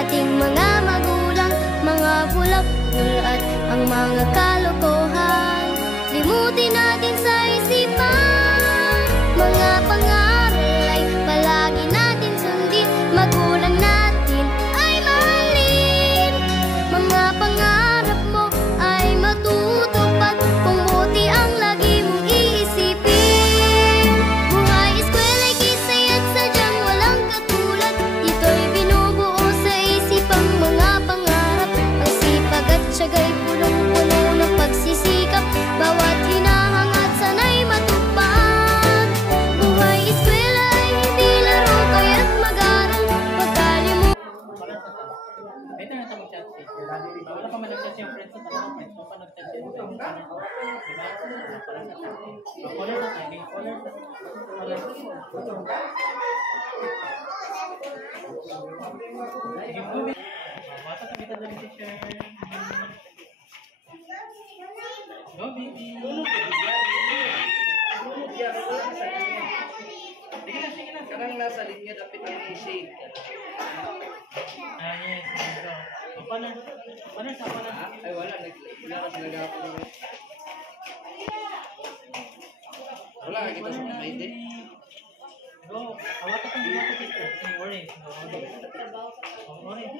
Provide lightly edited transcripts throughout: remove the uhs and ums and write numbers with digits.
ating mga magulang, mga bulak-bul at ang mga kalokohan. Limutin natin sa isipan, mga pangaral ay palagi natin sundin. Magulang natin ay mahalin, mga pangarap mo ay matutupad kung buti ang lagi mong iisipin. Buhay eskwela'y kisay at sadyang walang katulad. Ito'y binubuo sa isipang mga pangarap. Ang sipag at siyaga'y punong-puno ng pagsisikap. Bawat hinahangad sana'y matupad. Buhay eskwela ay hindi laro, kaya't mag-aral. Pagkalimutan. Ito na ito mag-chat siya. Wala pa man nag-chat yung friends sa tanong. Friends mo pa nag-chat siya. Diba? Para sa chat. Color na tayo. Color na. Sige po. Bata kita na yung teacher. Go baby. Sige na. Karang nasa linya dapat yung i-shake. Ah, yes. Go. Paano sa paano? Ay wala, naglakas nag-apon. Wala ka kita sa mga hindi. Go. Awat akong dito dito. Orange. Orange.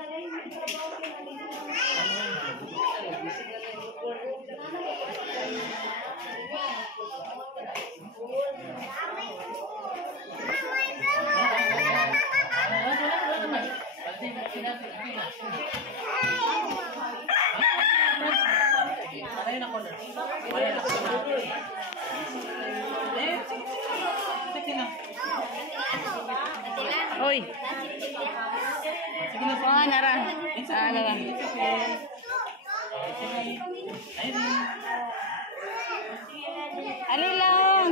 Oy. Oh, nara. Nara. Ali lang.